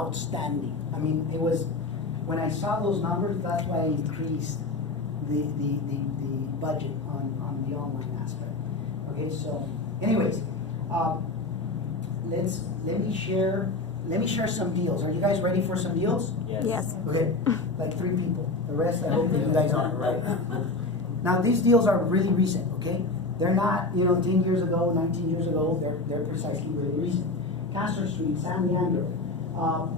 outstanding. I mean, it was, when I saw those numbers, that's why I increased the budget on the online aspect. Okay, so anyways, let me share some deals. Are you guys ready for some deals? Yes. Okay, like 3 people. The rest, I hope that you guys are, right? Now, these deals are really recent, okay? They're not, 10 years ago, 19 years ago. They're precisely really recent. Castro Street, San Leandro.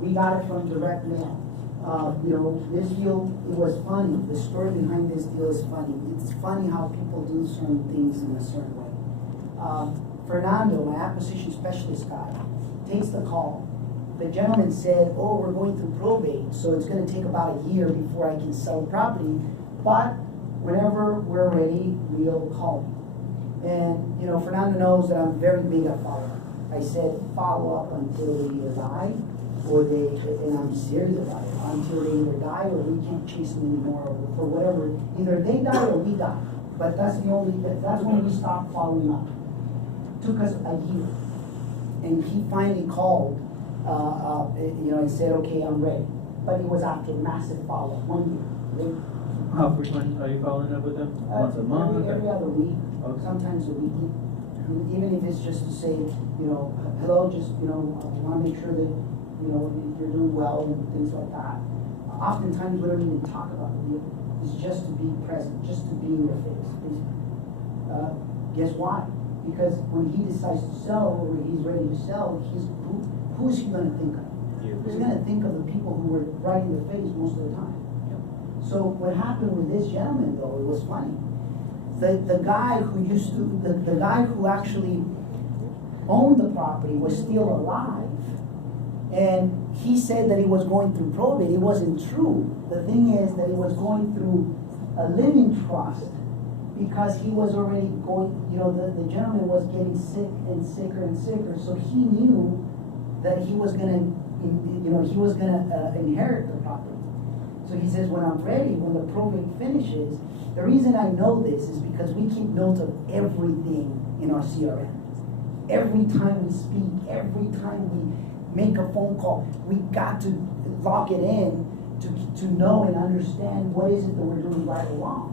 We got it from direct mail. This deal, it was funny. The story behind this deal is funny. It's funny how people do certain things in a certain way. Fernando, my acquisition specialist guy, takes the call. The gentleman said, oh, we're going through probate, so it's going to take about a year before I can sell the property, but whenever we're ready, we'll call you. And, Fernando knows that I'm very big at follow-up. I said follow up until they either die, and I'm serious about it, until they either die or we can't chase them anymore, or for whatever, either they die or we die. But that's when we stop following up. Took us a year. And he finally called, and said, okay, I'm ready. But it was after massive follow-up, 1 year. How frequent are you following up with them? Once a month? Every other week, Okay. sometimes a weekly. Even if it's just to say, hello, just, I want to make sure that, you're doing well and things like that. Oftentimes we don't even talk about it. It's just to be present, just to be in your face, basically. Guess why? Because when he decides to sell, or he's ready to sell, who is he going to think of? He's going to think of the people who were right in the face most of the time. So what happened with this gentleman, though, it was funny. The guy who actually owned the property was still alive, and he said that he was going through probate. It wasn't true. The thing is that he was going through a living trust because he was already going. The gentleman was getting sick and sicker and sicker, so he knew that he was gonna inherit the property. So he says, when I'm ready, when the probate finishes, the reason I know this is because we keep notes of everything in our CRM. Every time we speak, every time we make a phone call, we got to lock it in to know and understand what is it that we're doing right or wrong.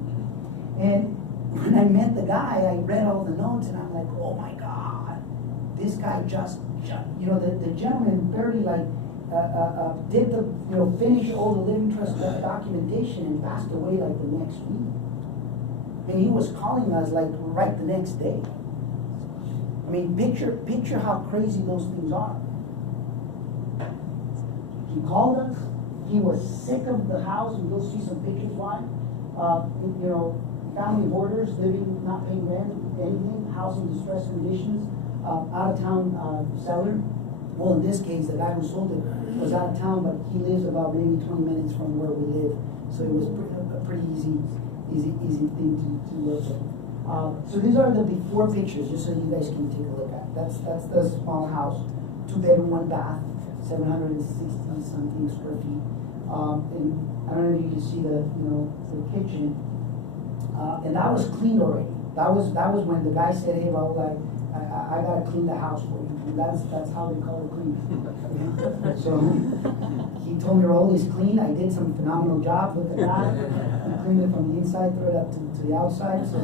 And when I met the guy, I read all the notes and I'm like, oh my God, this guy just the gentleman barely did finish all the living trust documentation and passed away like the next week. And he was calling us like right the next day. I mean, picture how crazy those things are. He called us. He was sick of the house, and you'll see some pictures why. Family hoarders, living, not paying rent, anything, house in distress conditions, out of town seller. Well, in this case, the guy who sold it was out of town, but he lives about maybe 20 minutes from where we live, so it was a pretty easy thing to look at. So these are the before pictures, just so you guys can take a look at. That's the small house, 2-bedroom, 1 bath, 760 something square feet. And I don't know if you can see the kitchen. And that was cleaned already. That was when the guy said, hey, Raul, I gotta clean the house for you. And that's how they call it clean. So he told me Raul is clean. I did some phenomenal job. Look at that. I cleaned it from the inside, threw it up to the outside. So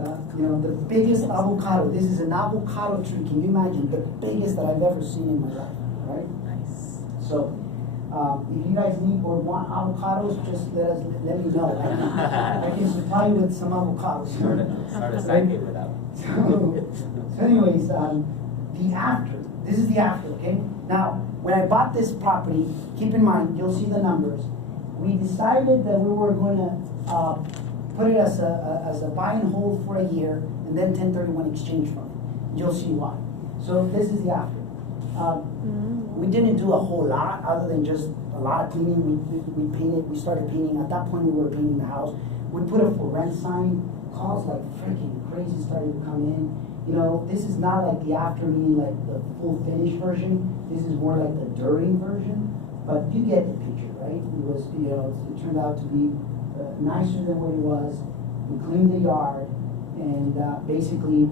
the biggest avocado. This is an avocado tree. Can you imagine? The biggest that I've ever seen in my life. Right? Nice. So if you guys need or want avocados, just let me know. I can supply you with some avocados. Start a side gig with that one. So anyways, the after. This is the after, okay? Now, when I bought this property, keep in mind, you'll see the numbers. We decided that we were going to put it as a buy and hold for a year, and then 1031 exchange from it. You'll see why. So this is the after. We didn't do a whole lot other than just a lot of cleaning. We painted. We started painting. At that point, we were painting the house. We put a for rent sign. Calls like freaking crazy started to come in. This is not like the after, meaning like the full finish version. This is more like the during version. But you get the picture, right? It was, it turned out to be nicer than what it was. We cleaned the yard, and basically,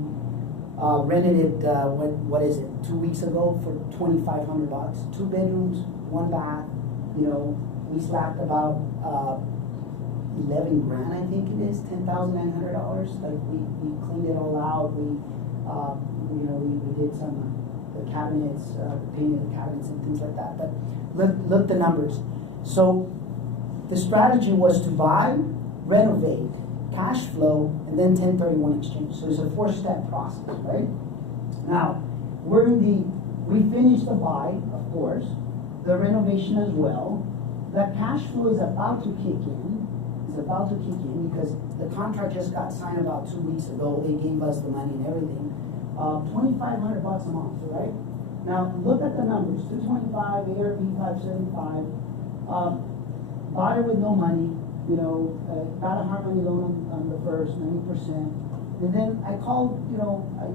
Rented it, what is it, 2 weeks ago for $2,500. 2 bedrooms, 1 bath, you know, we slapped about 11 grand, I think it is, $10,900. Like we cleaned it all out. We did some the cabinets, painted the cabinets and things like that. But look the numbers. So the strategy was to buy, renovate, cash flow, and then 1031 exchange. So it's a 4-step process, right? Now we finished the buy, of course, the renovation as well. The cash flow is about to kick in. Because the contract just got signed about 2 weeks ago. They gave us the money and everything. $2,500 a month, right? Now look at the numbers: 225, ARV 575. Buyer with no money, you know, got a hard money loan on the first 90%. And then I called, you know, I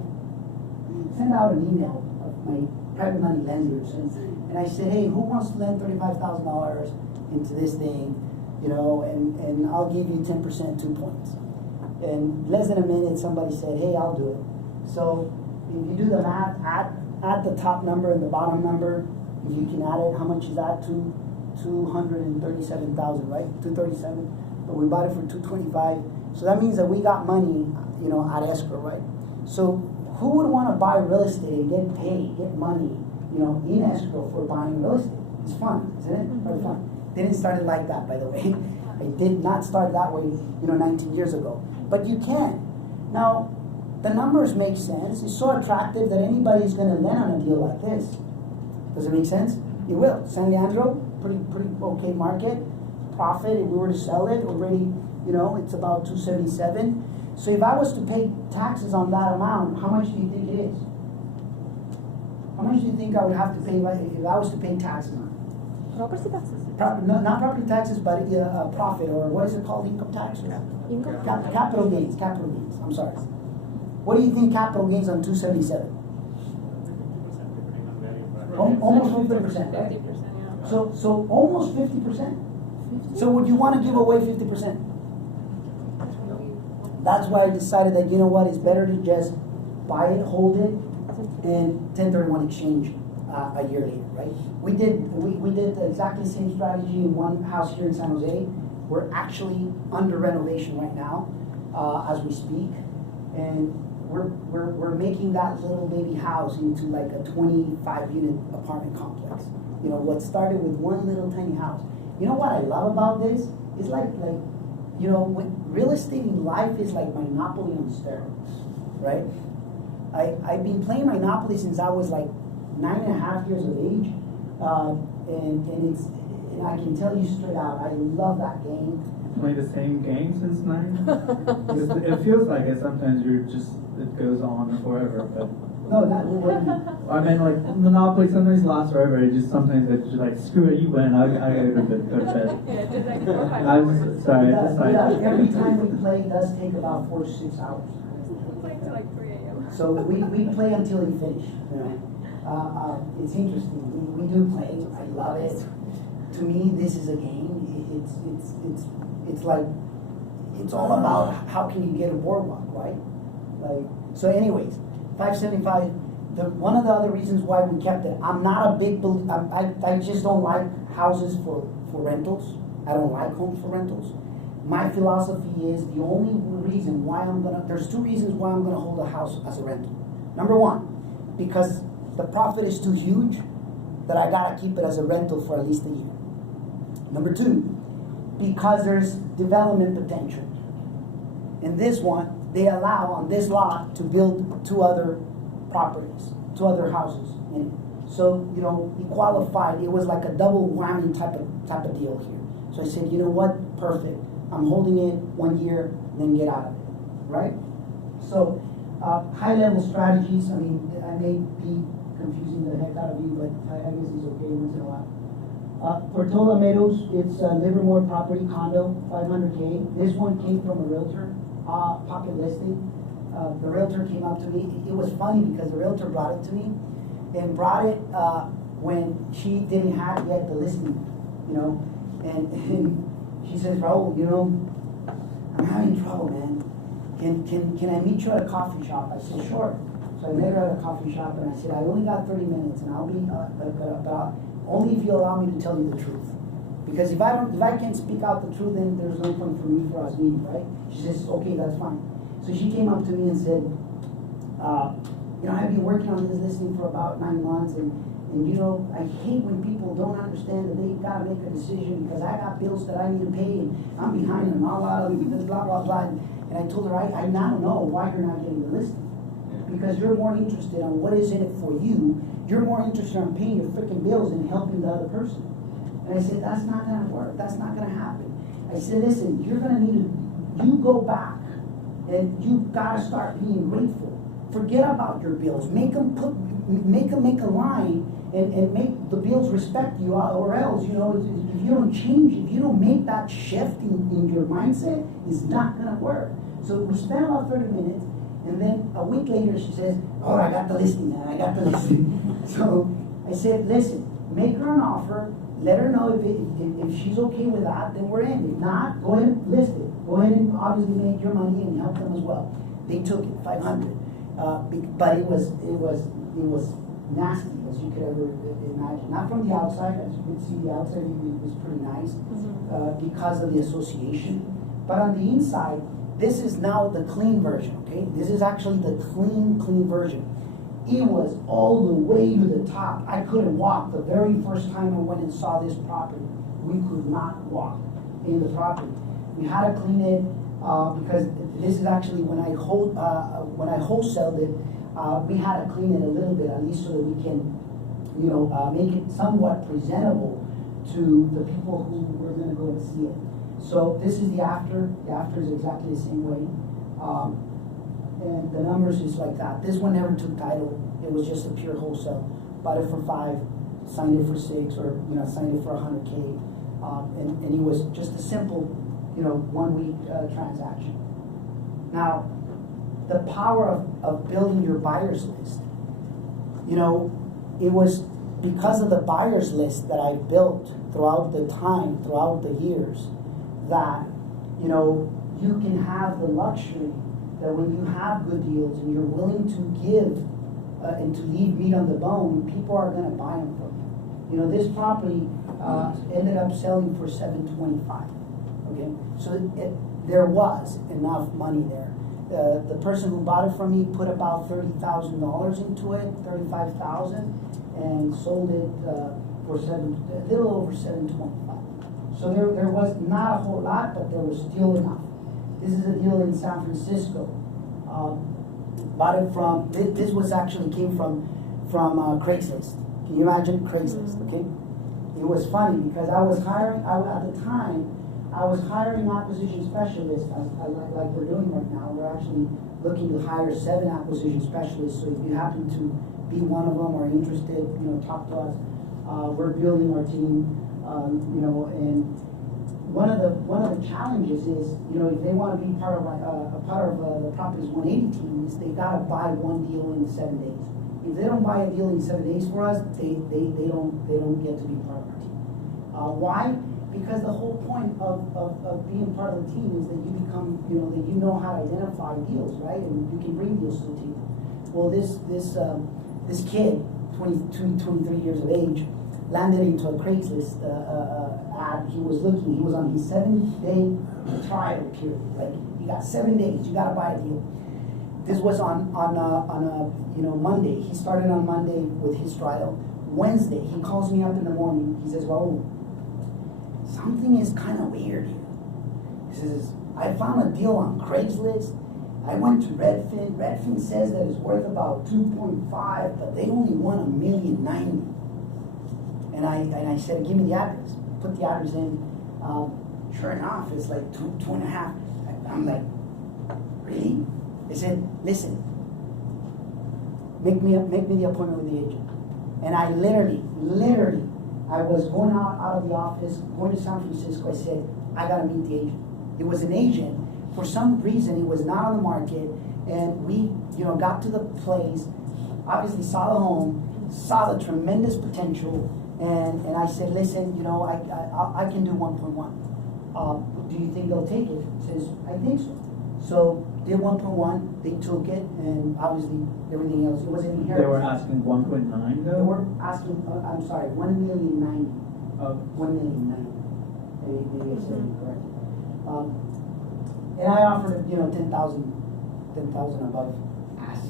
sent out an email of my private money lenders, and I said, hey, who wants to lend $35,000 into this thing? You know, and I'll give you 10%, 2 points. And less than a minute, somebody said, hey, I'll do it. So if you do the math, add the top number and the bottom number, you can add it. How much is that? 237,000, right? 237. But we bought it for 225. So that means that we got money, you know, at escrow, right? So who would want to buy real estate and get paid, get money, you know, in escrow for buying real estate? It's fun, isn't it? Very fun. Didn't start it like that, by the way. I did not start that way, you know, 19 years ago. But you can. Now, the numbers make sense. It's so attractive that anybody's going to lend on a deal like this. Does it make sense? It will. San Leandro, pretty okay market. Profit, if we were to sell it, already, you know, it's about 277. So if I was to pay taxes on that amount, how much do you think it is? How much do you think I would have to pay if I was to pay taxes on it? Property taxes. Not property taxes, but profit, or what is it called? Income tax? Capital gains. I'm sorry. What do you think capital gains on 277? Almost 50%, right? 50%, yeah. So almost 50%. So would you want to give away 50%? That's why I decided that, you know what, it's better to just buy it, hold it, and 1031 exchange a year later, right? We did exactly the same strategy in one house here in San Jose. We're actually under renovation right now, as we speak, and we're making that little baby house into like a 25-unit apartment complex. You know, what started with one little tiny house. You know what I love about this? It's like you know, with real estate in life is like Monopoly on steroids, right? I've been playing Monopoly since I was like 9.5 years of age, and I can tell you straight out, I love that game. Play the same game since 9? It feels like it. Sometimes it goes on forever. But No, not really. I mean, like Monopoly sometimes lasts forever. It just sometimes it's just like, screw it, you win. I gotta go to bed. Yeah, it did like 4 or 5 I'm hours. sorry. Yeah, every time we play, it does take about 4 to 6 hours. We played till like 3 a.m. So we play until you finish. You know, it's interesting. We do play. I love it. To me, this is a game. It's like, it's all about how can you get a boardwalk, right? Like, so anyways, 575. One of the other reasons why we kept it, I'm not a big believer. I just don't like houses for rentals. I don't like homes for rentals. My philosophy is the only reason why there's 2 reasons why I'm gonna hold a house as a rental. Number 1, because the profit is too huge that I gotta keep it as a rental for at least a year. Number 2, because there's development potential. In this one, they allow on this lot to build 2 other properties, 2 other houses in it. So, you know, he qualified. It was like a double whammy type of deal here. So I said, you know what, perfect. I'm holding it 1 year, then get out of it, right? So, high-level strategies. I mean, I may be confusing the heck out of you, but I guess it's okay once in a while. Portola Meadows, it's a Livermore property condo, 500K. This one came from a realtor, pocket listing. The realtor came up to me. It was funny because the realtor brought it to me, and brought it when she didn't have yet the listing, you know. And she says, Raul, you know, I'm having trouble, man. Can I meet you at a coffee shop? I said, sure. So I met her at a coffee shop and I said, I only got 30 minutes and I'll be about, only if you allow me to tell you the truth. Because if I can't speak out the truth, then there's no point for us meeting, right? She says, okay, that's fine. So she came up to me and said, you know, I've been working on this listing for about 9 months, and you know, I hate when people don't understand that they've got to make a decision because I got bills that I need to pay and I'm behind on all out of this, blah, blah, blah. And I told her, I now know why you're not getting the listing. Because you're more interested on what is in it for you. You're more interested on paying your freaking bills and helping the other person. And I said, that's not going to work. That's not going to happen. I said, listen, you're going to need to, you go back and you got to start being grateful. Forget about your bills. Make them make a line and make the bills respect you, or else, you know, if you don't change, if you don't make that shift in your mindset, it's not going to work. So we spent about 30 minutes, and then a week later she says, oh, I got the listing, man, I got the listing. So I said, listen, make her an offer, let her know if she's okay with that, then we're in. If not, go ahead and list it. Go ahead and obviously make your money and help them as well. They took it, 500. But it was nasty as you could ever imagine. Not from the outside, as you could see the outside, it was pretty nice because of the association. But on the inside, this is now the clean version, okay? This is actually the clean version. It was all the way to the top. I couldn't walk the very first time I went and saw this property. We could not walk in the property. We had to clean it because this is actually when I wholesaled it. We had to clean it a little bit, at least so that we can, you know, make it somewhat presentable to the people who were going to go and see it. So this is the after. The after is exactly the same way. And the numbers is like that. This one never took title. It was just a pure wholesale. Bought it for 5, signed it for 6, or, you know, signed it for 100K. And it was just a simple, you know, 1 week transaction. Now, the power of building your buyer's list. You know, it was because of the buyer's list that I built throughout the time, throughout the years, that, you know, you can have the luxury that when you have good deals and you're willing to give and to leave meat on the bone, people are going to buy them from you. You know, this property ended up selling for $725. Okay, so there was enough money there. The person who bought it from me put about $30,000 into it, $35,000, and sold it for a little over $725. So there was not a whole lot, but there was still enough. This is a deal in San Francisco. Bought it from, this was actually came from Craigslist. Can you imagine Craigslist, okay? It was funny because I was hiring, at the time, I was hiring acquisition specialists, like we're doing right now. We're actually looking to hire 7 acquisition specialists. So if you happen to be one of them or interested, you know, talk to us. We're building our team, you know, and one of the challenges is, you know, if they want to be part of the Properties 180 team, is they got to buy 1 deal in 7 days. If they don't buy a deal in 7 days for us, they don't get to be part of our team. Why? Because the whole point of being part of the team is that you become, you know, that you know how to identify deals, right? And you can bring deals to the table. Well, this kid, 22, 23 years of age, landed into a Craigslist ad. He was on his 7-day trial period. Like, you got 7 days, you got to buy a deal. This was on a you know, Monday. He started on Monday with his trial. Wednesday, he calls me up in the morning. He says, "Raul, something is kind of weird here." He says, "I found a deal on Craigslist. I went to Redfin. Redfin says that it's worth about 2.5, but they only want $1,090,000. And I said, "Give me the address." Put the address in. Sure enough, it's like 2.5. I'm like, "Really?" They said, "Listen, make me the appointment with the agent." And I literally, I was going out of the office, going to San Francisco. I said, "I gotta meet the agent." It was an agent. For some reason, it was not on the market, and we, you know, got to the place. Obviously, saw the home, saw the tremendous potential, and I said, "Listen, you know, I can do 1.1. Do you think they'll take it?" He says, "I think so." So did 1.1, they took it, and obviously everything else, it was an They were inheritance. asking 1.9 They though? were asking, I'm sorry, 1,090,000. Oh, 1,090,000. Maybe I said it correctly. And I offered, 10,000 above ask.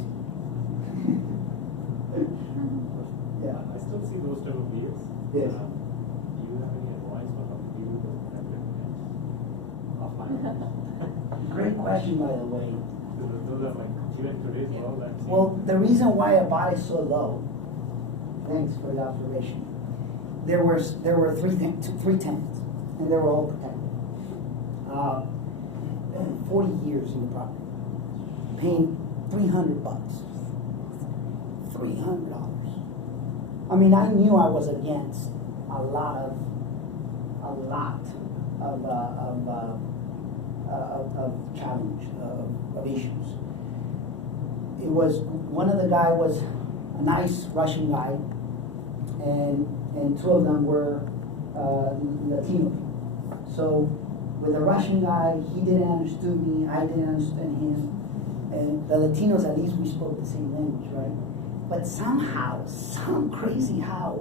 Yeah. I still see those type of deals. Yes. Do you have any advice on how to deal with those type of deals? Offline. Great question, by the way. Those are like, even today's world, I'm seeing. Well, the reason why I bought it so low, thanks for the observation. There were three tenants, and they were all protected. 40 years in the property, paying $300. $300. I mean, I knew I was against a lot of challenge of issues. It was one of the guy was a nice Russian guy, and two of them were Latino people. So with the Russian guy, he didn't understand me, I didn't understand him, and the Latinos, at least we spoke the same language, right? But somehow, some crazy how,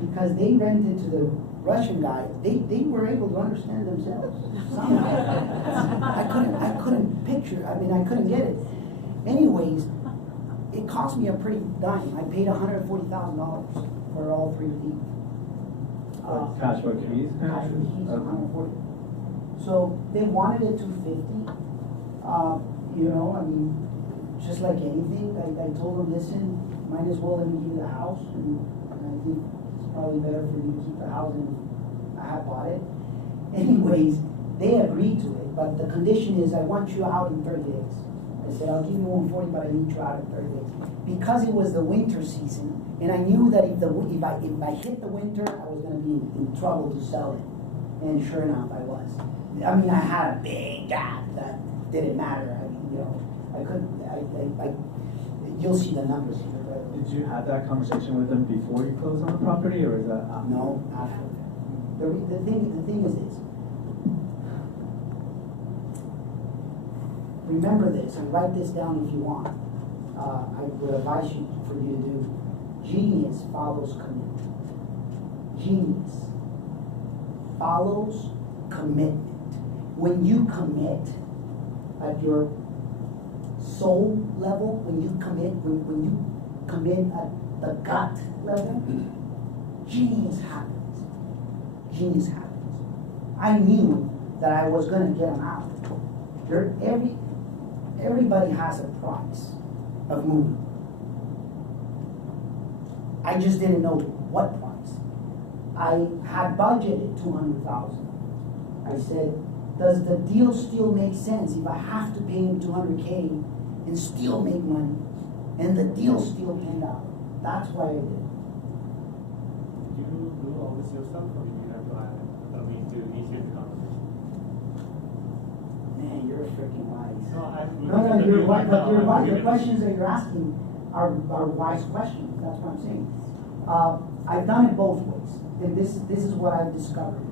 because they rented to the Russian guy, they were able to understand themselves somehow. I couldn't picture. I mean, I couldn't get it. Anyways, it cost me a pretty dime. I paid $140,000 for all three people. cash for keys? Cash for keys, Okay. 140. So they wanted it 250. I mean, just like anything, I told them, listen, might as well let me give you the house, and I think it's probably better for you to keep the house than I had bought it. Anyways, they agreed to it, but the condition is I want you out in 30 days. I said, I'll give you 140, but I need you out in 30 days. Because it was the winter season, and I knew that if I hit the winter, I was going to be in trouble to sell it. And sure enough, I was. I mean, I had a big gap that didn't matter. I mean, I couldn't, you'll see the numbers here, but Did you have that conversation with them before you closed on the property, or is that after? no, after. The thing is this. Remember this, and write this down if you want. I would advise you for you to do. Genius follows commitment. Genius follows commitment. When you commit at your soul level, when you commit at the gut level, genius happens. Genius happens. I knew that I was going to get them out. Everybody has a price of moving. I just didn't know what price. I had budgeted $200,000. I said, does the deal still make sense if I have to pay him $200K and still make money, and the deal still panned out? That's why I did. Do you do all this yourself, or do you have to hire to initiate the conversation? Man, you're freaking wise. No, You're wise, but you're wise. The questions that you're asking are wise questions. That's what I'm saying. I've done it both ways. And this is what I've discovered.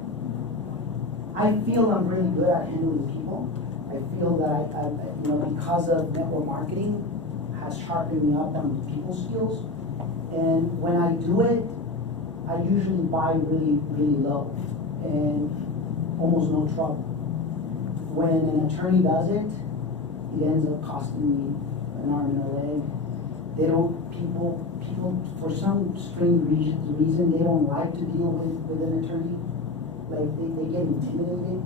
I feel I'm really good at handling people. I feel that I because of network marketing has sharpened me up on people skills. And when I do it, I usually buy really, really low and almost no trouble. When an attorney does it, it ends up costing me an arm and a leg. People for some strange reason, they don't like to deal with an attorney. Like they get intimidated.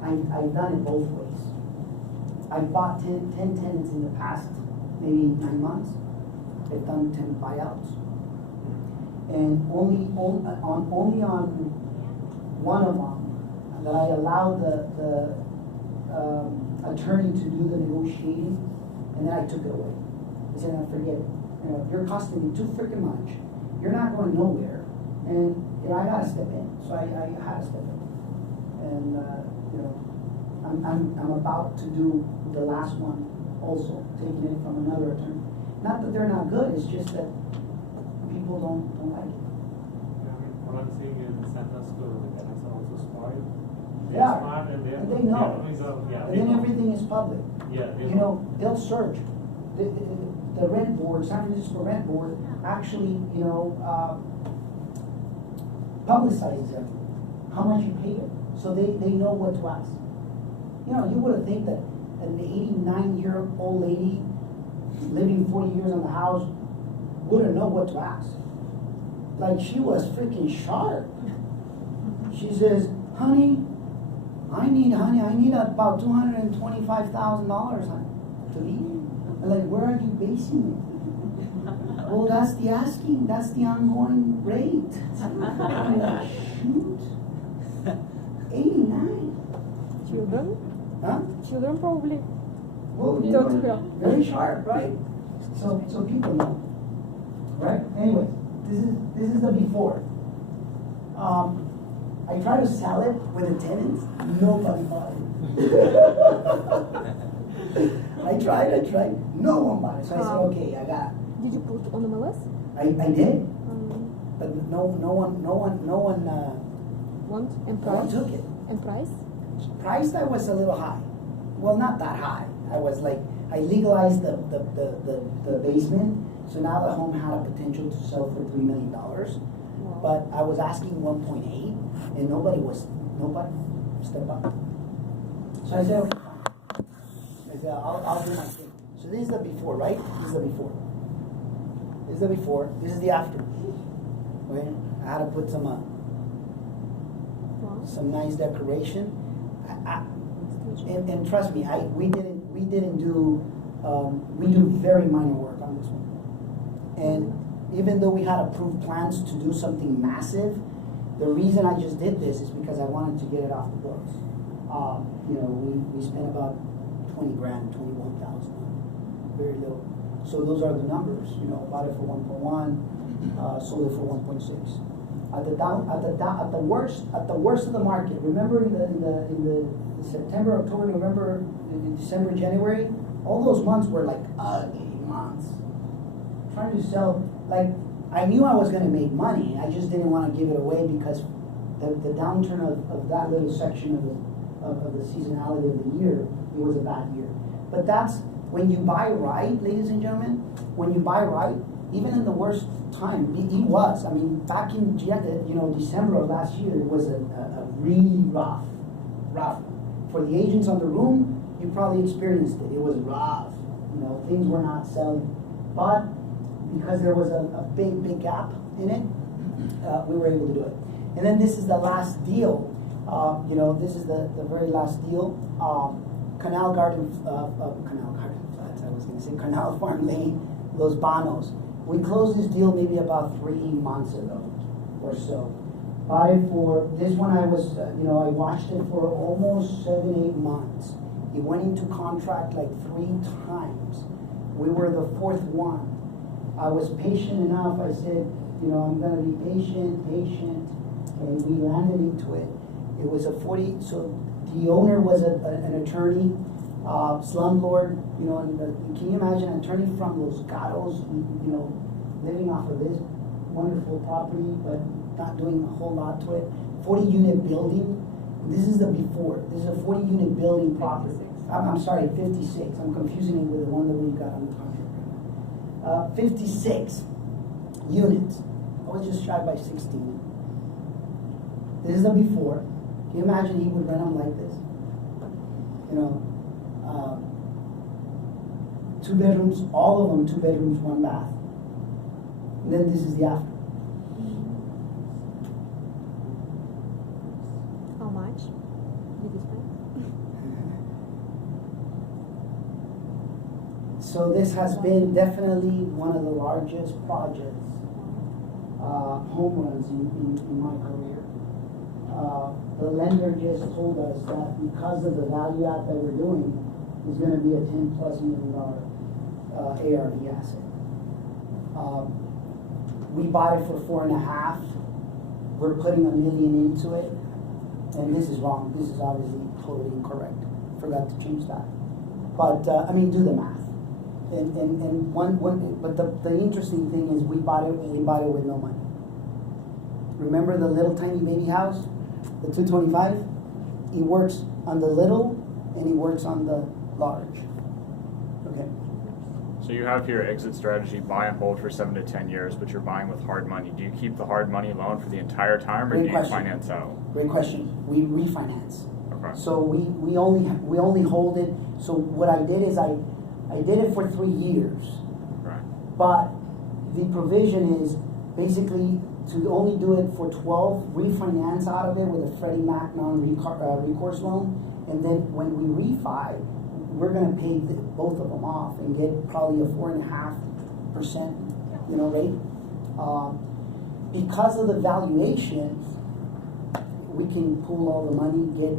I've done it both ways. I've bought 10 tenants in the past, maybe 9 months. I've done 10 buyouts. And only on one of them that I allowed the attorney to do the negotiating, and then I took it away. I said, I forget it. You're costing me too freaking much. You're not going nowhere, and I gotta step in. So I had to step in, and I'm about to do the last one also, taking it from another attorney. Not that they're not good. It's just that people don't like it. What I'm saying is in San Francisco, the tenants are also spoiled. They're Yeah. smart and And they know. Yeah, And they then know. everything is public. Yeah, they You know, they'll search. The rent board, San Francisco Rent Board, actually, publicizes everything, how much you pay it, so they know what to ask. You would have think that an 89-year-old lady living 40 years on the house wouldn't know what to ask. Like, she was freaking sharp. She says, honey, I need about $225,000, honey, to leave. I'm like, where are you basing it? Well, that's the asking, that's the ongoing rate. I'm like, shoot. 89. Children? Huh? Children probably. Well, Don't feel. very sharp, right? So people know, right? Anyway, this is the before. I try to sell it with the tenants. Nobody bought it. I tried. No one bought it. So I said, okay, I got. Did you put on the MLS? I did, but no one Want and no one price? took it. And price? Price that was a little high. Well, not that high. I was like, I legalized the basement, so now the home had a potential to sell for $3 million. Wow. But I was asking 1.8, and nobody stepped up. So I said, okay, fine. I said, I'll do my thing. So this is the before, right? This is the before. This is the before. This is the after. Okay? I had to put some Wow. nice decoration. And trust me, we didn't do we do very minor work on this one. And even though we had approved plans to do something massive, the reason I just did this is because I wanted to get it off the books. We spent about 20 grand, 21,000, very little. So those are the numbers. Bought it for 1.1, sold it for 1.6. At the worst of the market. Remember in the September, October, November, December, January, all those months were like ugly months. Trying to sell, like, I knew I was going to make money. I just didn't want to give it away because the downturn of that little section of the seasonality of the year, it was a bad year. But that's when you buy right, ladies and gentlemen. When you buy right, even in the worst time, it was. I mean, back in December of last year, it was a really rough. For the agents on the room, you probably experienced it. It was rough. Things were not selling. But because there was a big gap in it, we were able to do it. And then this is the last deal. This is the very last deal. Canal Farm Lane, Los Banos. We closed this deal maybe about 3 months ago or so. Bought it for, this one I watched it for almost 7-8 months. It went into contract like 3 times. We were the 4th one. I was patient enough. I said, I'm gonna be patient, and we landed into it. It was so the owner was an attorney, slumlord, and can you imagine an attorney from Los Gatos, living off of this wonderful property, but not doing a whole lot to it. 40-unit building. This is the before. This is a 40-unit building property. I'm sorry, 56. I'm confusing it with the one that we've got on the contract. 56 units. I was just shy by 16. This is the before. Can you imagine he would rent them like this? 2 bedrooms, all of them 2 bedrooms, 1 bath. And then this is the after. How much did you spend? So this has been definitely one of the largest projects, home runs in my career. The lender just told us that because of the value add that we're doing, is going to be a $10+ million ARV asset. We bought it for 4.5. We're putting $1 million into it, and this is wrong. This is obviously totally incorrect. Forgot to change that. But do the math. And one. But the interesting thing is we bought it with no money. Remember the little tiny baby house, the 225? he works on the little and he works on the large. Okay. So you have your exit strategy, buy and hold for 7 to 10 years, but you're buying with hard money. Do you keep the hard money loan for the entire time, or Great do you question. finance out? Great question. We refinance. Okay. So we only hold it. So what I did is I did it for 3 years, Right. but the provision is basically to only do it for 12, refinance out of it with a Freddie Mac non-recourse loan, and then when we refi, we're going to pay both of them off and get probably a 4.5%, rate. Because of the valuations, we can pool all the money, get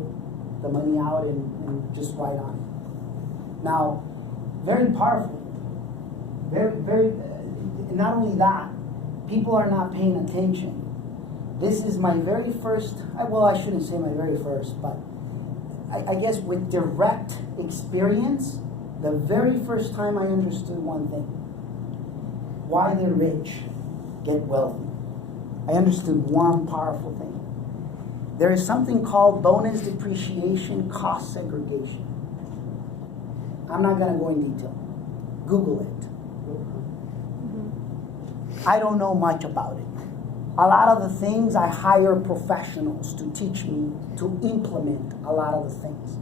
the money out, and just write on it. Now, very powerful. Very. Not only that, people are not paying attention. This is my very first. Well, I shouldn't say my very first, but I guess with direct experience, the very first time I understood one thing: why the rich get wealthy. I understood one powerful thing. There is something called bonus depreciation cost segregation. I'm not going to go in detail. Google it. I don't know much about it. A lot of the things I hire professionals to teach me to implement a lot of the things.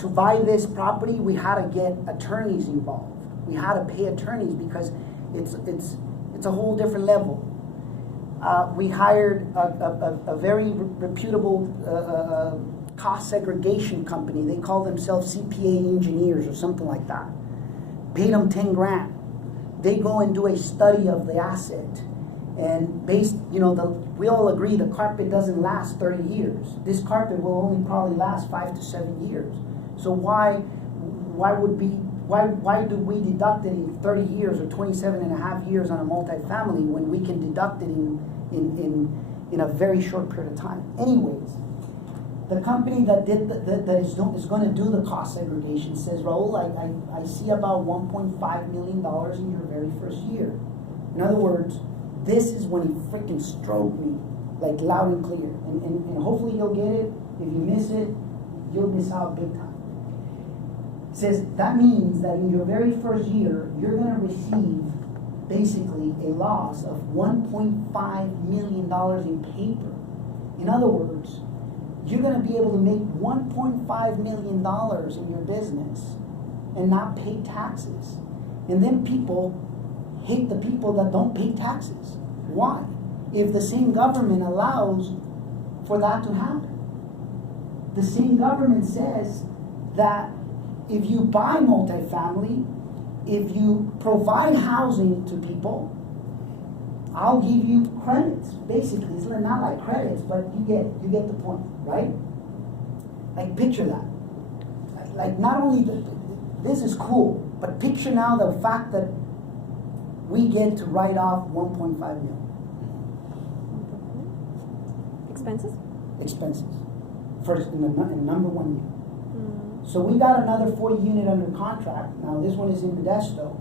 To buy this property, we had to get attorneys involved. We had to pay attorneys because it's a whole different level. We hired a very reputable cost segregation company. They call themselves CPA engineers or something like that. Paid them 10 grand. They go and do a study of the asset. And we all agree the carpet doesn't last 30 years. This carpet will only probably last 5 to 7 years. So why do we deduct it in 30 years or 27 and a half years on a multifamily when we can deduct it in a very short period of time? Anyways, the company that is going to do the cost segregation says, Raul, I see about $1.5 million in your very first year. In other words, this is when he freaking stroked me, like loud and clear. And hopefully you'll get it. If you miss it, you'll miss out big time. It says that means that in your very first year, you're going to receive basically a loss of $1.5 million in paper. In other words, you're going to be able to make $1.5 million in your business and not pay taxes. And then people hate the people that don't pay taxes. Why? If the same government allows for that to happen. The same government says that if you buy multifamily, if you provide housing to people, I'll give you credits. Basically, it's not like credits, but you get the point, right? Like picture that. Like not only this is cool, but picture now the fact that we get to write off 1.5 million. Expenses? Expenses. First in number 1 year. So we got another 40 unit under contract. Now this one is in Modesto,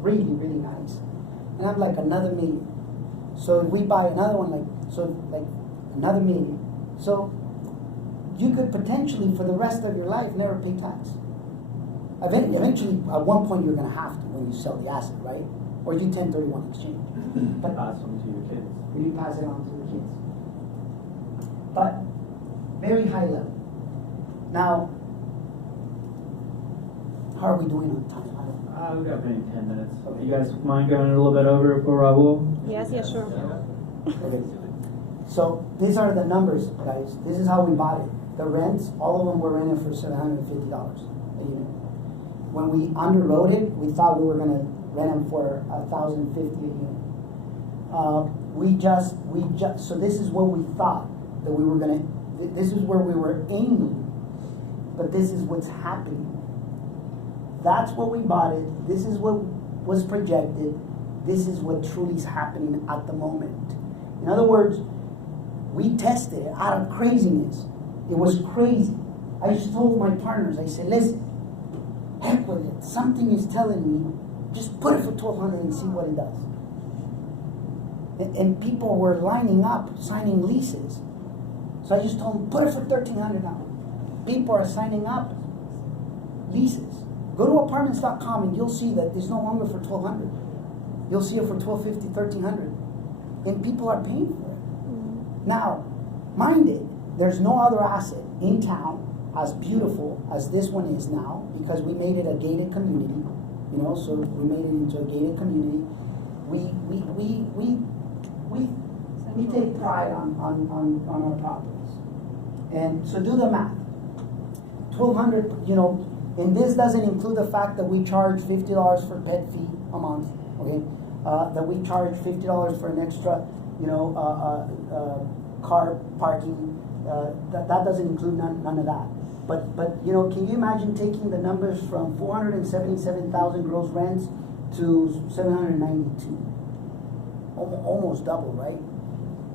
really, really nice. And I'm like another million. So if we buy another one, like another million. So you could potentially, for the rest of your life, never pay tax. Eventually, at one point, you're going to have to when you sell the asset, right? Or you 1031 exchange. But Pass them to your kids. you pass it on to the kids. But very high level. Now, how are we doing on time? We've got maybe 10 minutes. You guys mind going a little bit over for Raul? Yes, sure. Okay. So these are the numbers, guys. This is how we bought it. The rents, all of them were rented for $750 a unit. When we underwrote it, we thought we were going to rent them for $1,050 a unit. So this is what we thought that we were going to. This is where we were aiming, but this is what's happening. That's what we bought it. This is what was projected. This is what truly is happening at the moment. In other words, we tested it out of craziness. It was crazy. I just told my partners, I said, listen, heck with it. Something is telling me, just put it for $1,200 and see what it does. And people were lining up, signing leases. So I just told them, put it for $1,300 now. people are signing up leases. Go to apartments.com and you'll see that it's no longer for $1,200. You'll see it for $1,250, $1,300, and people are paying for it. Now, mind it, there's no other asset in town as beautiful as this one is now, because we made it a gated community. So we made it into a gated community. We take pride on our properties. And so do the math. 1,200, and this doesn't include the fact that we charge $50 for pet fee a month, okay? That we charge $50 for an extra, car parking. That doesn't include none of that. But can you imagine taking the numbers from 477,000 gross rents to 792? Almost double, right?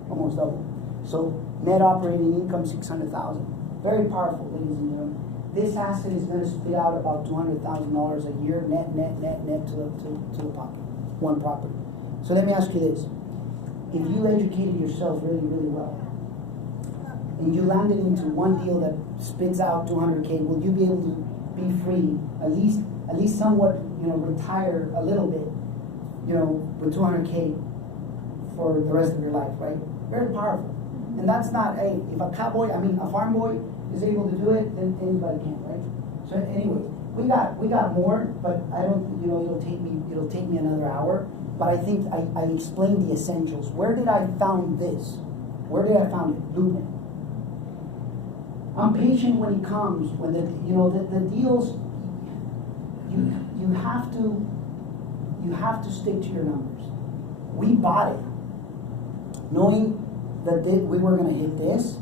Almost double. So net operating income 600,000. Very powerful, ladies and gentlemen. This asset is going to spit out about $200,000 a year net to the pocket. One property. So let me ask you this: if you educated yourself really, really well, and you landed into one deal that spits out 200K, will you be able to be free, at least somewhat, retire a little bit, with 200K for the rest of your life, right? Very powerful. And that's not, if a farm boy is able to do it, then anybody can, right? So anyway, we got more, but I don't, it'll take me another hour. But I think I explained the essentials. Where did I found this? Where did I found it? Luna. I'm patient when he comes. When the deals, you have to stick to your numbers. We bought it knowing that we were going to hit this.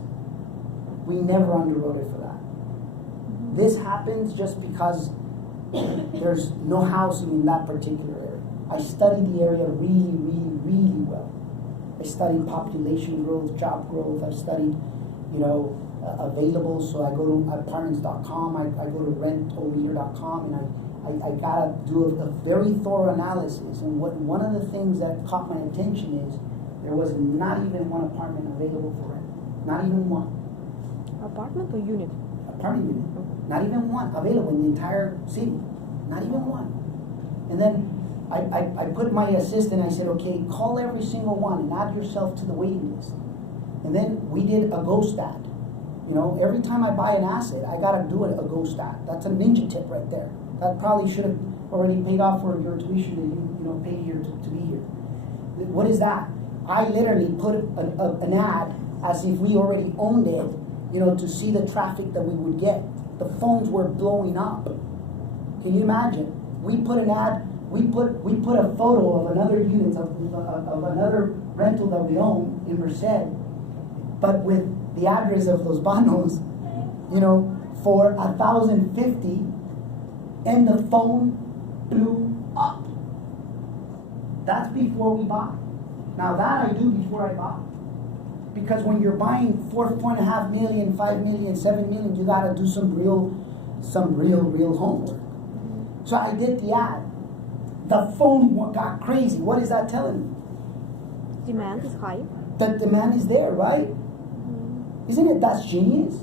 We never underwrote it for that. This happens just because there's no housing in that particular area. I studied the area really, really, really well. I studied population growth, job growth. I studied, available. So I go to apartments.com. I go to rentoverhere.com, and I gotta do a very thorough analysis. And one of the things that caught my attention is there was not even one apartment available for rent. Not even one. Apartment or unit? Apartment unit. Not even one available in the entire city. Not even one. And then I put my assistant, I said, okay, call every single one and add yourself to the waiting list. And then we did a ghost ad. Every time I buy an asset, I gotta do a ghost ad. That's a ninja tip right there. That probably should have already paid off for your tuition that you paid here to be here. What is that? I literally put an ad as if we already owned it, to see the traffic that we would get. The phones were blowing up. Can you imagine? We put an ad. We put a photo of another unit of another rental that we own in Merced, but with the address of Los Banos, for 1,050, and the phone blew up. That's before we bought. Now that I do before I bought, because when you're buying 4.5 million, 5 million, 7 million, you gotta do some real homework. So I did the ad. The phone got crazy. What is that telling me? Demand is high. The demand is there, right? Isn't it? That's genius.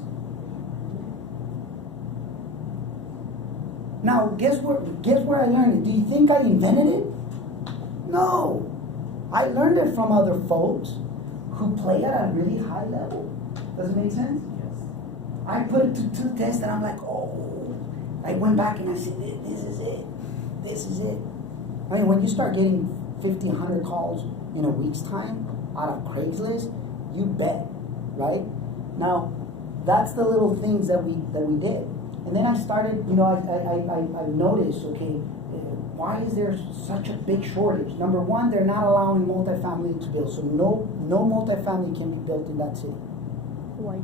Now, guess where I learned it? Do you think I invented it? No. I learned it from other folks who play at a really high level. Does it make sense? Yes. I put it to the test, and I'm like, oh. I went back and I said, this is it. This is it. I mean, when you start getting 50, 100 calls in a week's time out of Craigslist, you bet, right? Now, that's the little things that we did. And then I started, I noticed, okay, why is there such a big shortage? Number one, they're not allowing multifamily to build, so no multifamily can be built in that city. Why?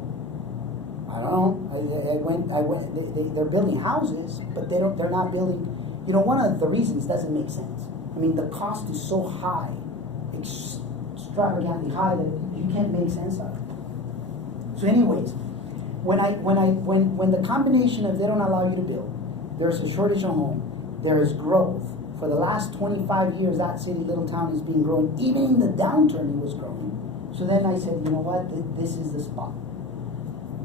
I don't know. I went. They're building houses, but they're not building. One of the reasons doesn't make sense. I mean, the cost is so high, extravagantly high, that you can't make sense of it. So, anyways, when the combination of they don't allow you to build, there's a shortage of home, there is growth. For the last 25 years, that city, little town, has been growing. Even in the downturn, it was growing. So then I said, you know what? This is the spot.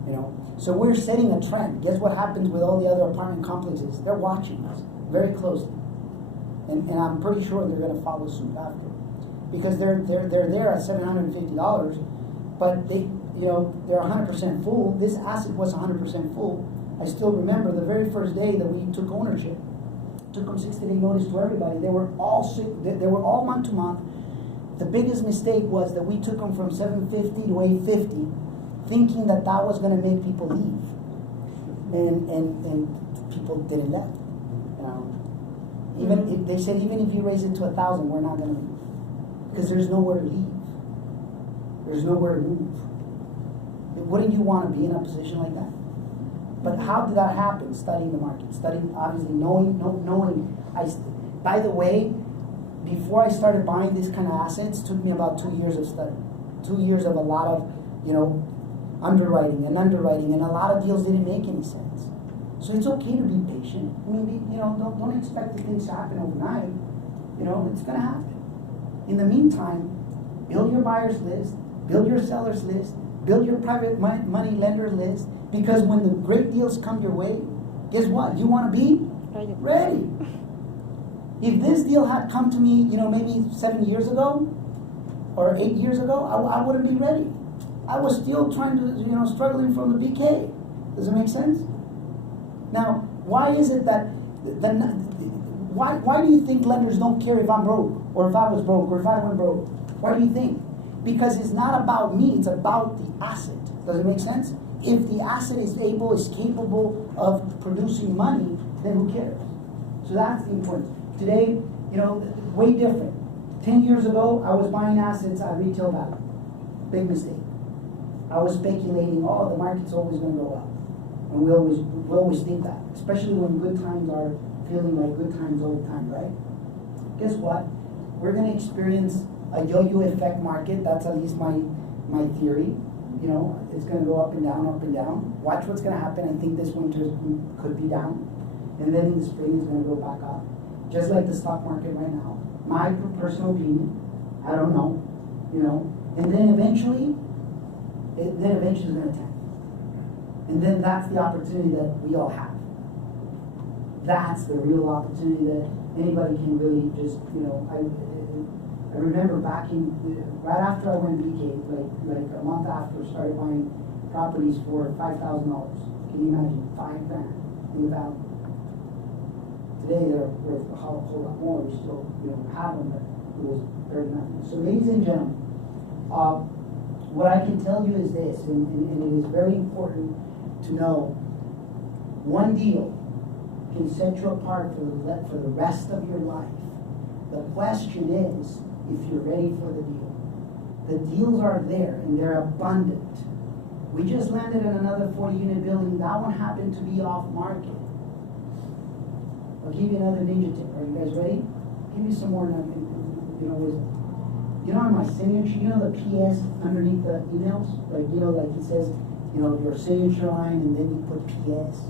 You know, so we're setting a trend. Guess what happens with all the other apartment complexes? They're watching us very closely, and I'm pretty sure they're going to follow suit after, because they're there at $750, but they're 100% full. This asset was 100% full. I still remember the very first day that we took ownership. Took them 60-day notice to everybody. They were all sick. They were all month to month. The biggest mistake was that we took them from 750 to 850, thinking that was going to make people leave, and people didn't leave. Even if they said, even if you raise it to 1,000, we're not going to leave, because there's nowhere to leave. There's nowhere to move. Wouldn't you want to be in a position like that? But how did that happen? Studying the market, studying, obviously knowing. By the way, before I started buying these kind of assets, it took me about 2 years of study, 2 years of a lot of, underwriting, and a lot of deals didn't make any sense. So it's okay to be patient. I mean, don't expect the things to happen overnight. It's going to happen. In the meantime, build your buyer's list, build your seller's list, build your private money lender list, because when the great deals come your way, guess what? You want to be ready. If this deal had come to me, maybe 7 years ago or 8 years ago, I wouldn't be ready. I was still trying to, struggling from the BK. Does it make sense? Now, why is it that, why do you think lenders don't care if I'm broke, or if I was broke, or if I went broke? Why do you think? Because it's not about me, it's about the asset. Does it make sense? If the asset is capable of producing money, then who cares? So that's the importance. Today, way different. 10 years ago, I was buying assets at retail value. Big mistake. I was speculating, the market's always going to go up. And we always think that, especially when good times are feeling like good times all the time, right? Guess what? We're going to experience a yo-yo effect market. That's at least my theory. It's going to go up and down, up and down. Watch what's going to happen. I think this winter could be down. And then in the spring, it's going to go back up. Just like the stock market right now. My personal opinion, I don't know. And then eventually it's going to tank. And then that's the opportunity that we all have. That's the real opportunity that anybody can really just, I remember right after I went BK, like a month after, started buying properties for $5,000. Can you imagine? $5,000 in the valley. Today they're worth a whole lot more. We still have them, but it was very nothing. So ladies and gentlemen, what I can tell you is this, and it is very important to know, one deal can set you apart for the rest of your life. The question is if you're ready for the deal. The deals are there and they're abundant. We just landed in another 40-unit building. That one happened to be off market. I'll give you another ninja tip. Are you guys ready? Give me some more wisdom. On my signature, the PS underneath the emails? Like it says, your signature line, and then you put PS.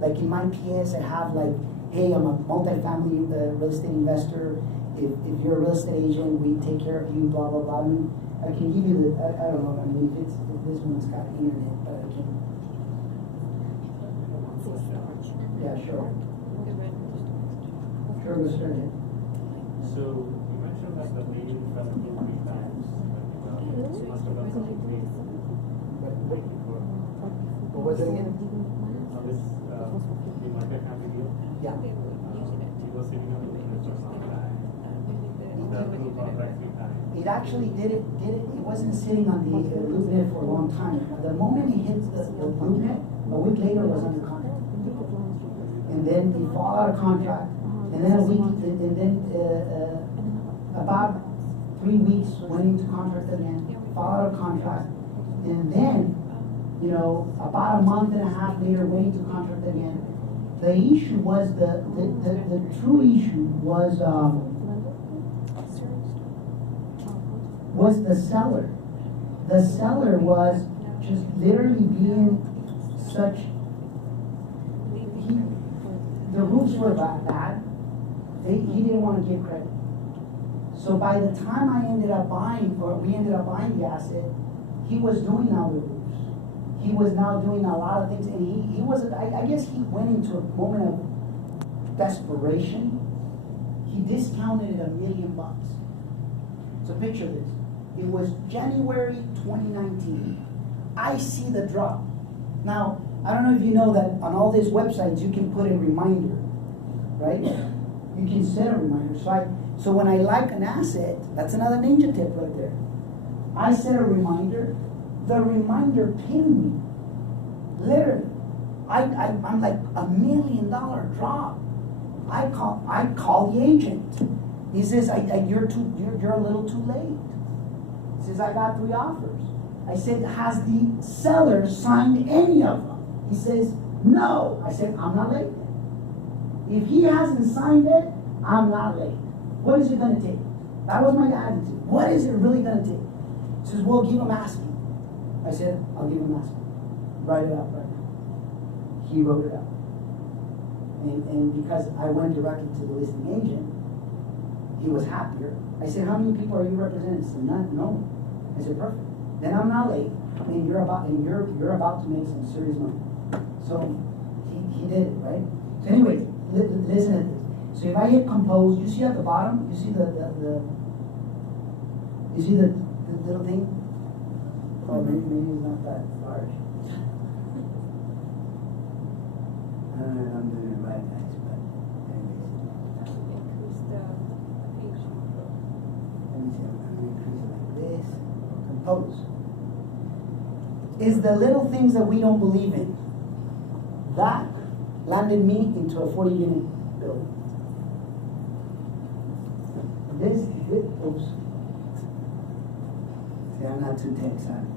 Like in my PS, I have hey, I'm a multifamily real estate investor. If you're a real estate agent, we take care of you, blah, blah, blah. I can give you I don't know, if this one's got internet, but I can. Yeah, sure. Sure, go straight ahead. So you mentioned that the lady fell into 3 times. She must have done something great. What was it again? On this, the multi-family deal. Yeah. He was sitting on the business for some time. That little contract 3 times. It actually did it. It wasn't sitting on the LoopNet for a long time. The moment he hits the LoopNet, a week later was under contract. And then he fall out of contract. And then about 3 weeks went into contract again, fall out of contract. And then, about a month and a half later went into contract again. The issue was the true issue was the seller. The seller was just literally being such. The roofs were bad. He didn't want to give credit. So by the time we ended up buying the asset, he was doing all the roofs. he was now doing a lot of things, and he wasn't, I guess he went into a moment of desperation. He discounted it $1 million. So picture this. It was January 2019. I see the drop. Now, I don't know if you know that on all these websites you can put a reminder, right? You can set a reminder. So when I like an asset, that's another ninja tip right there. I set a reminder. The reminder pinged me. Literally. I'm like $1 million drop. I call the agent. He says, you're a little too late. He says, I got 3 offers. I said, has the seller signed any of them? He says, no. I said, I'm not late. If he hasn't signed it, I'm not late. What is it going to take? That was my attitude. What is it really going to take? He says, well, give him asking. I said, I'll give him asking. Write it up right now. He wrote it up. And because I went directly to the listing agent, he was happier. I said, how many people are you representing? He said, none, no. I said, perfect. Then I'm not late, and you're about to make some serious money. So he did it, right? So anyways, listen to this. So if I hit compose, you see at the bottom, you see the little thing? Oh, maybe it's not that large. I'm doing it right, guys, but anyways. Increase the page. Let me see, I'm going to increase it like this. Compose. Is the little things that we don't believe in. That landed me into a 40-unit building. Oops. See, I'm not too tech savvy.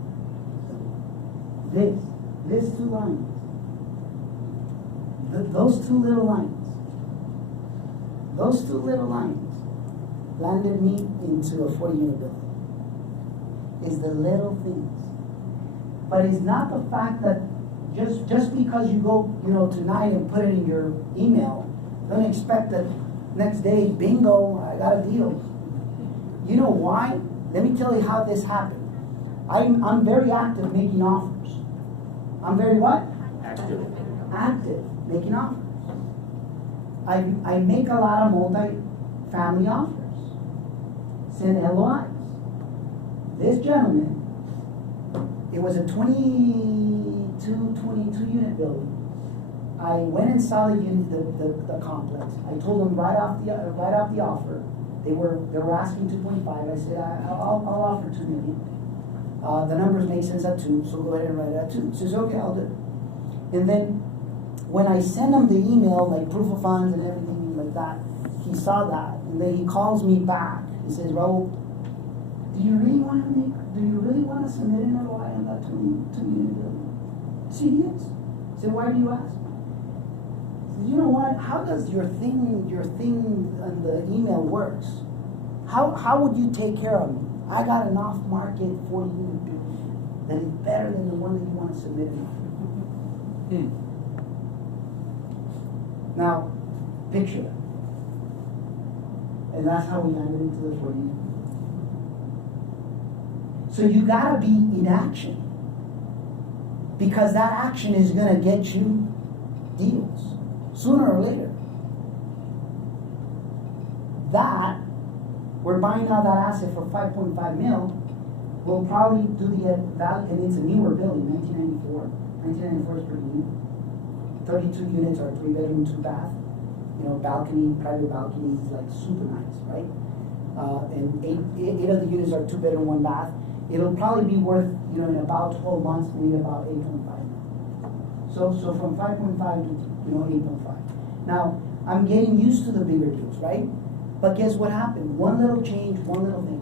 These 2 lines. Those 2 little lines landed me into a 40-unit building. Is the little things. But it's not the fact that just because you go, tonight and put it in your email, don't expect that next day, bingo, I got a deal. You know why? Let me tell you how this happened. I'm very active making offers. I'm very what? Active making offers. I make a lot of multi-family offers. Send LOIs. This gentleman, it was a 22 unit building. I went and saw the unit, the complex. I told them right off the offer. They were asking 2.5. I said I'll offer 2 million. The numbers make sense at 2, so go ahead and write it at 2. He says okay, I'll do it. And then when I send him the email, like proof of funds and everything like that, he saw that, and then he calls me back. He says, Raul, do you really want to submit an LOI on that 2 unit building? See, yes. I said, why do you ask? You know what? How does your thing on the email works? How would you take care of me? I got an off-market 40-unit building that is better than the one that you want to submit it on. Now, picture that. And that's how we landed into the 40-unit. So you gotta be in action, because that action is gonna get you deals sooner or later. That we're buying out that asset for 5.5 mil. We'll probably do the value, and it's a newer building, 1994. 1994 is pretty new. 32 units are 3-bedroom, 2-bath. Balcony, private balconies, like super nice, right? And eight of the units are 2-bedroom, 1-bath. It'll probably be worth, in about 12 months, maybe about 8.5. So from 5.5 to 8.5. Now I'm getting used to the bigger deals, right? But guess what happened? One little change, one little thing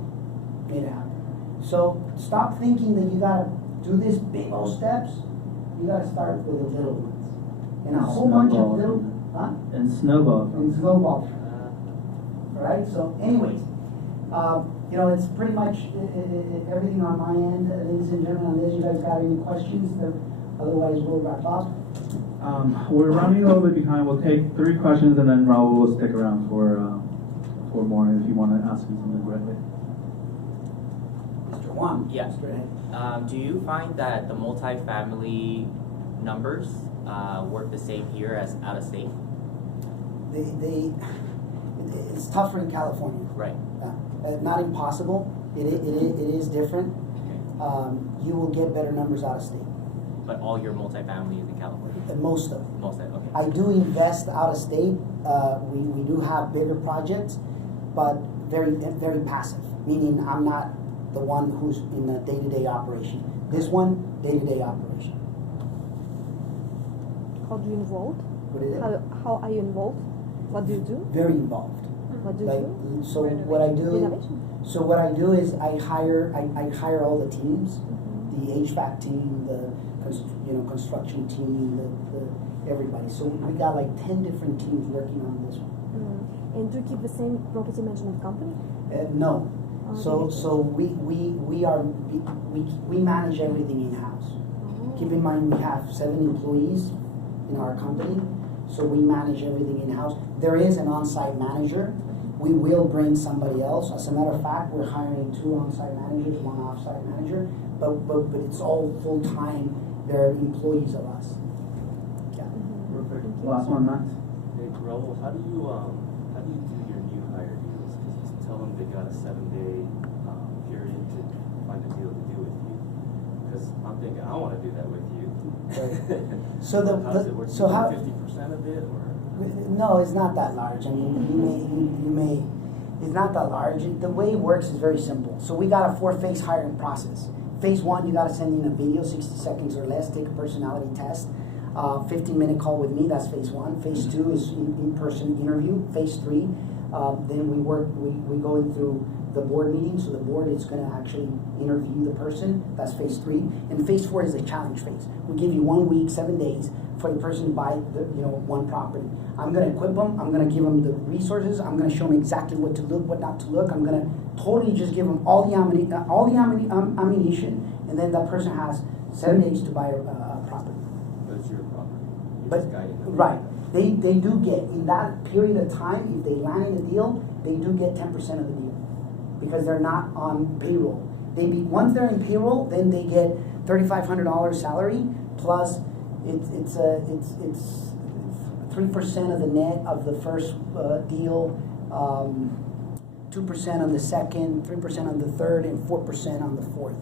made it happen. So stop thinking that you gotta do this big old steps. You gotta start with the little ones, and a whole bunch of little, And snowball. and snowball. Right? So anyways, it's pretty much everything on my end, ladies and gentlemen. Unless you guys got any questions, otherwise we'll wrap up. We're running a little bit behind. We'll take 3 questions, and then Raul will stick around for more if you want to ask me something directly. Mr. one. Yeah. Go ahead. Do you find that the multifamily numbers work the same here as out of state? It's tougher in California. Right. Not impossible. It is different. You will get better numbers out of state. But all your multifamily is in California? Most of them. Most of it, okay. I do invest out of state. We do have bigger projects, but very passive. Meaning I'm not the one who's in the day-to-day operation. This one, day-to-day operation. How do you involved? What is it? How are you involved? What do you do? Very involved. What do you Like do? so, what I do. Renovation. So what I do is I hire all the teams, the HVAC team, the construction team, the everybody. So we got like 10 different teams working on this one. And do you keep the same property management company? No. Oh, So we manage everything in house. Keep in mind we have 7 employees in our company, so we manage everything in house. There is an on-site manager. We will bring somebody else. As a matter of fact, we're hiring 2 on-site managers, 1 off-site manager, but it's all full-time. They're employees of us. Yeah. Perfect. Last one, Max. Hey, Raul, how do you do your new hire deals? Because you tell them they got a 7-day period to find a deal to do with you. Because I'm thinking I want to do that with you. So how does it work? so how? 50% of it, or? No, it's not that large. I mean, you may. It's not that large. The way it works is very simple. So we got a 4-phase hiring process. Phase 1, you got to send in a video, 60 seconds or less, take a personality test, 15-minute call with me. That's phase 1. Phase 2 is in-person interview. Phase 3, then we go in through the board meeting. So the board is going to actually interview the person. That's phase 3. And phase 4 is the challenge phase. We give you 1 week, 7 days for the person to buy one property. I'm going to equip them. I'm going to give them the resources. I'm going to show them exactly what to look, what not to look. I'm going to totally just give them all the ammunition, and then that person has 7 days to buy a property. But it's your property. You're But just guiding them. right, they do get in that period of time. If they land in a deal, they do get 10% of the deal because they're not on payroll. Once they're in payroll, then they get $3,500 salary plus it's 3% of the net of the first deal, 2% on the second, 3% on the third, and 4% on the fourth.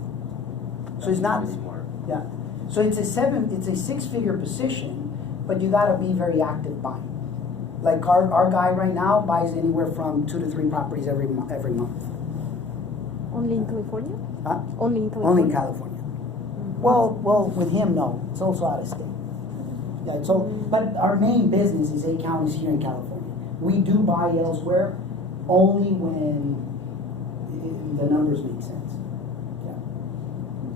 So it's not That's smart. yeah. So it's a 6-figure position, but you gotta be very active buying. Like our guy right now buys anywhere from 2 to 3 properties every month. Only in California? Huh? Only in California? Only in California. Well, with him, no. It's also out of state. Yeah. So, but our main business is 8 counties here in California. We do buy elsewhere only when the numbers make sense. Yeah.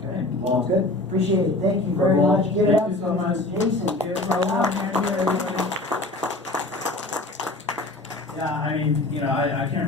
Okay. Well, good. Appreciate it. Thank you very Raul, much. Give it thank up you to so much. Mr. Jason. Give Raul a hand here, everybody. Yeah, I mean, I can't remember.